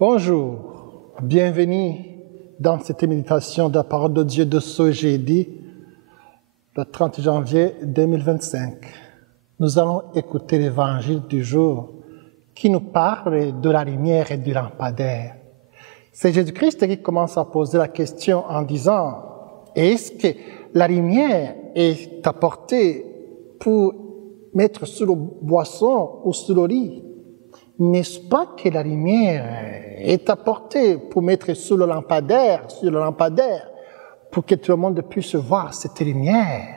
Bonjour, bienvenue dans cette méditation de la parole de Dieu de ce jeudi, le 30 janvier 2025. Nous allons écouter l'évangile du jour qui nous parle de la lumière et du lampadaire. C'est Jésus-Christ qui commence à poser la question en disant « Est-ce que la lumière est apportée pour mettre sur le boisson ou sur le lit ? N'est-ce pas que la lumière est apportée pour mettre sur le lampadaire, pour que tout le monde puisse voir cette lumière ?»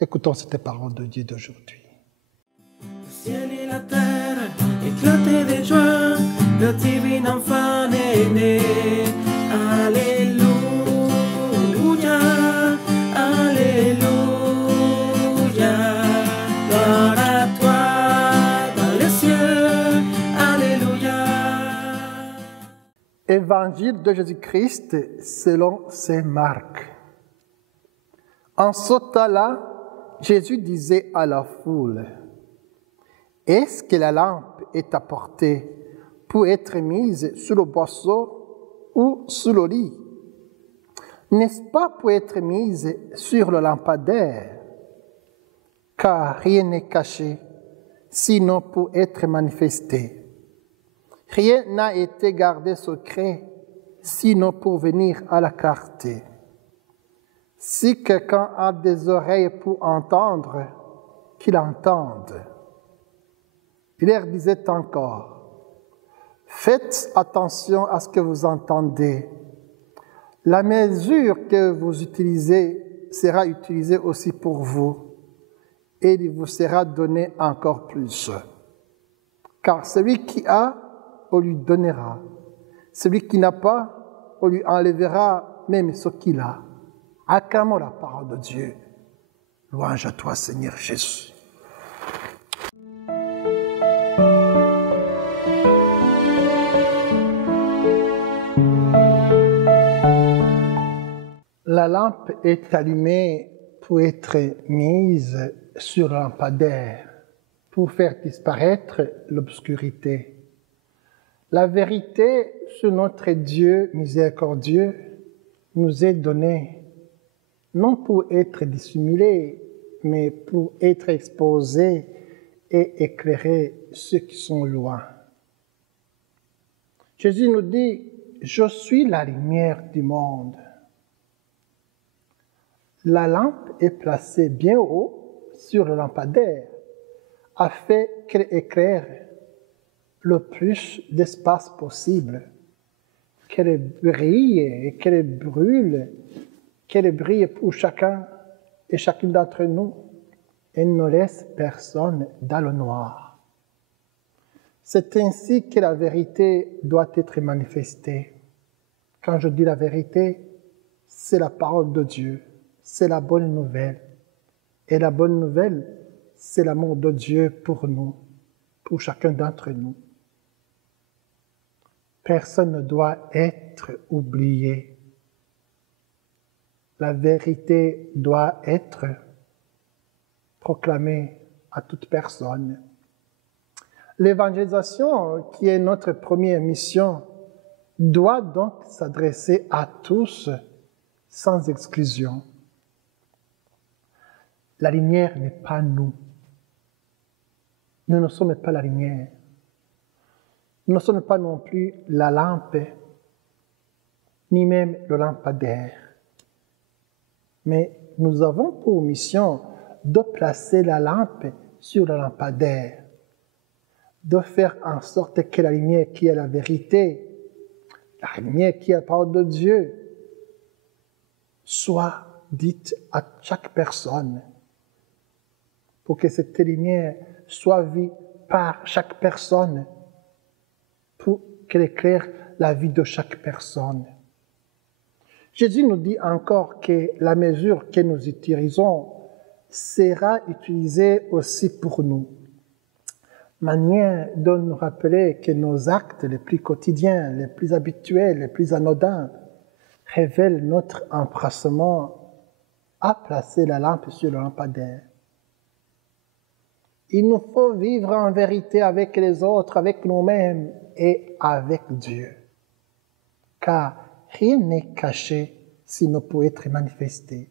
Écoutons cette parole de Dieu d'aujourd'hui. Le ciel et la terre éclataient de joie, le divin enfant est né. Alléluia, Alléluia, gloire à toi dans les cieux, Alléluia. Évangile de Jésus-Christ selon saint Marc. En ce temps-là, Jésus disait à la foule, « Est-ce que la lampe est apportée pour être mise sur le boisseau ou sur le lit? N'est-ce pas pour être mise sur le lampadaire? Car rien n'est caché, sinon pour être manifesté. Rien n'a été gardé secret, sinon pour venir à la clarté. Si quelqu'un a des oreilles pour entendre, qu'il entende. » Il leur disait encore, « Faites attention à ce que vous entendez. La mesure que vous utilisez sera utilisée aussi pour vous, et il vous sera donné encore plus. Car celui qui a, on lui donnera. Celui qui n'a pas, on lui enlèvera même ce qu'il a. » Acclamons la parole de Dieu. Louange à toi, Seigneur Jésus. La lampe est allumée pour être mise sur le lampadaire, pour faire disparaître l'obscurité. La vérité sur notre Dieu miséricordieux nous est donnée, non pour être dissimulée, mais pour être exposée et éclairer ceux qui sont loin. Jésus nous dit, « Je suis la lumière du monde. » La lampe est placée bien haut sur le lampadaire afin qu'elle éclaire le plus d'espace possible, qu'elle brille et qu'elle brille pour chacun et chacune d'entre nous et ne laisse personne dans le noir. C'est ainsi que la vérité doit être manifestée. Quand je dis la vérité, c'est la parole de Dieu, c'est la bonne nouvelle. Et la bonne nouvelle, c'est l'amour de Dieu pour nous, pour chacun d'entre nous. Personne ne doit être oublié. La vérité doit être proclamée à toute personne. L'évangélisation, qui est notre première mission, doit donc s'adresser à tous sans exclusion. La lumière n'est pas nous. Nous ne sommes pas la lumière. Nous ne sommes pas non plus la lampe, ni même le lampadaire. Mais nous avons pour mission de placer la lampe sur le lampadaire, de faire en sorte que la lumière qui est la vérité, la lumière qui est la parole de Dieu, soit dite à chaque personne, pour que cette lumière soit vue par chaque personne, pour qu'elle éclaire la vie de chaque personne. Jésus nous dit encore que la mesure que nous utilisons sera utilisée aussi pour nous. Manière de nous rappeler que nos actes les plus quotidiens, les plus habituels, les plus anodins, révèlent notre empressement à placer la lampe sur le lampadaire. Il nous faut vivre en vérité avec les autres, avec nous-mêmes et avec Dieu. Car rien n'est caché s'il ne peut être manifesté.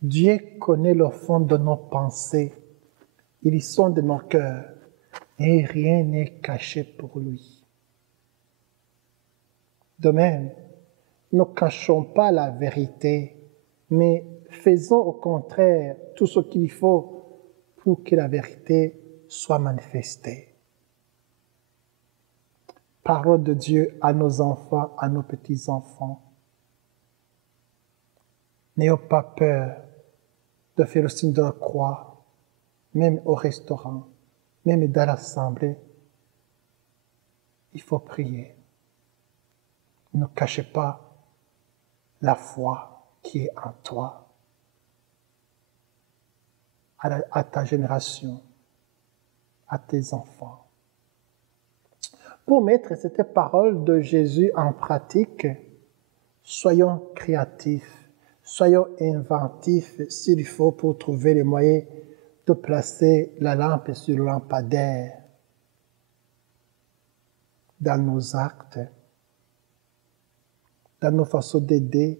Dieu connaît le fond de nos pensées. Ils sont de nos cœurs et rien n'est caché pour lui. De même, ne cachons pas la vérité, mais faisons au contraire tout ce qu'il faut pour que la vérité soit manifestée. Parole de Dieu à nos enfants, à nos petits-enfants. N'ayons pas peur de faire le signe de la croix, même au restaurant, même dans l'assemblée. Il faut prier. Ne cachez pas la foi qui est en toi, à ta génération, à tes enfants. Pour mettre cette parole de Jésus en pratique, soyons créatifs, soyons inventifs s'il faut pour trouver les moyens de placer la lampe sur le lampadaire dans nos actes, dans nos façons d'aider,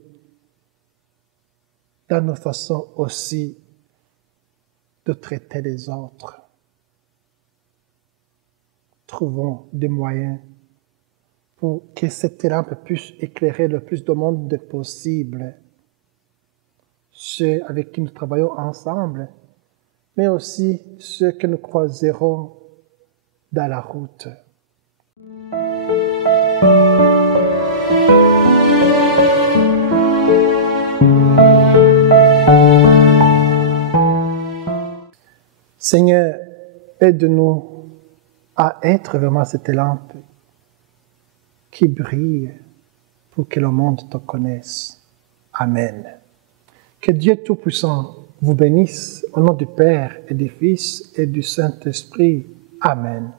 dans nos façons aussi de traiter les autres. Trouvons des moyens pour que cette lampe puisse éclairer le plus de monde possible, ceux avec qui nous travaillons ensemble, mais aussi ceux que nous croiserons dans la route. Seigneur, aide-nous à être vraiment cette lampe qui brille pour que le monde te connaisse. Amen. Que Dieu Tout-Puissant vous bénisse au nom du Père et du Fils et du Saint-Esprit. Amen.